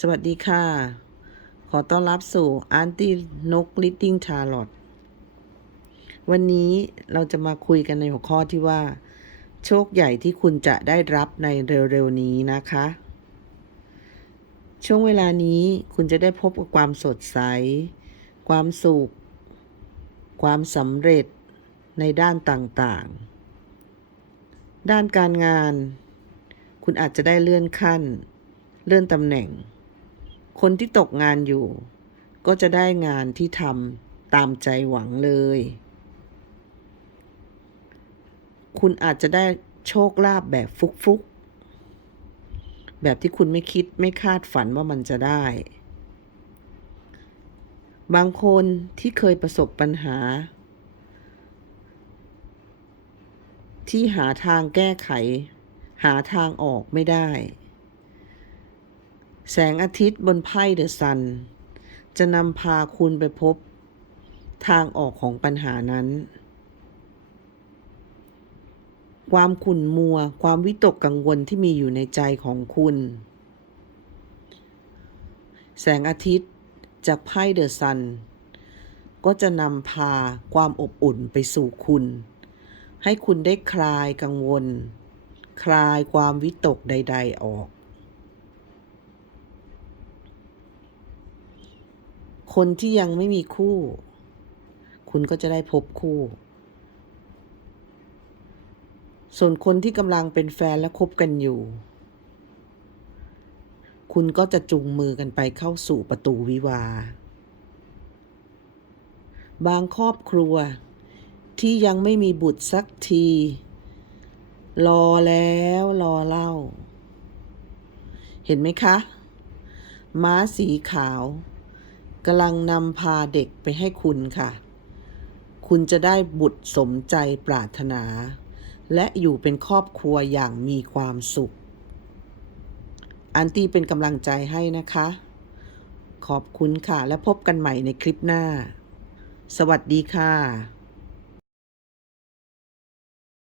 สวัสดีค่ะ ขอต้อนรับสู่อาร์ตี้นกลิตติ้งชาร์ลอตวันนี้เราจะมาคุยกันในหัวข้อที่ว่า โชคใหญ่ที่คุณจะได้รับในเร็วๆนี้นะคะ ช่วงเวลานี้คุณจะได้พบกับความสดใส ความสุข ความสำเร็จในด้านต่างๆ ด้านการงาน คุณอาจจะได้เลื่อนขั้น เลื่อนตำแหน่ง คนที่ตกงานอยู่ ก็จะได้งานที่ทำตามใจหวังเลย คุณอาจจะได้โชคลาภแบบฟุกๆ แบบที่คุณไม่คิดไม่คาดฝันว่ามันจะได้ บางคนที่เคยประสบปัญหา ที่หาทางแก้ไข หาทางออกไม่ได้ แสงอาทิตย์บนไพ่เดอะซัน จะนำพาคุณไปพบ ทางออกของปัญหานั้น ความขุ่นมัว ความวิตกกังวลที่มีอยู่ในใจของคุณ แสงอาทิตย์จากไพ่เดอะซัน ก็จะนำพาความอบอุ่นไปสู่คุณ ให้คุณได้คลายกังวล คลายความวิตกใด ๆออก คนที่ยังไม่มีคู่ คุณก็จะได้พบคู่ ส่วนคนที่กำลังเป็นแฟนและคบกันอยู่ คุณก็จะจูงมือกันไปเข้าสู่ประตูวิวา บางครอบครัวที่ยังไม่มีบุตรสักที รอแล้วรอเล่า เห็นไหมคะ ม้าสีขาว กำลังนำพาเด็กไปให้คุณค่ะ คุณจะได้บุตรสมใจปรารถนา และอยู่เป็นครอบครัวอย่างมีความสุข อันตี้เป็นกำลังใจให้นะคะ ขอบคุณค่ะ และพบกันใหม่ในคลิปหน้า สวัสดีค่ะ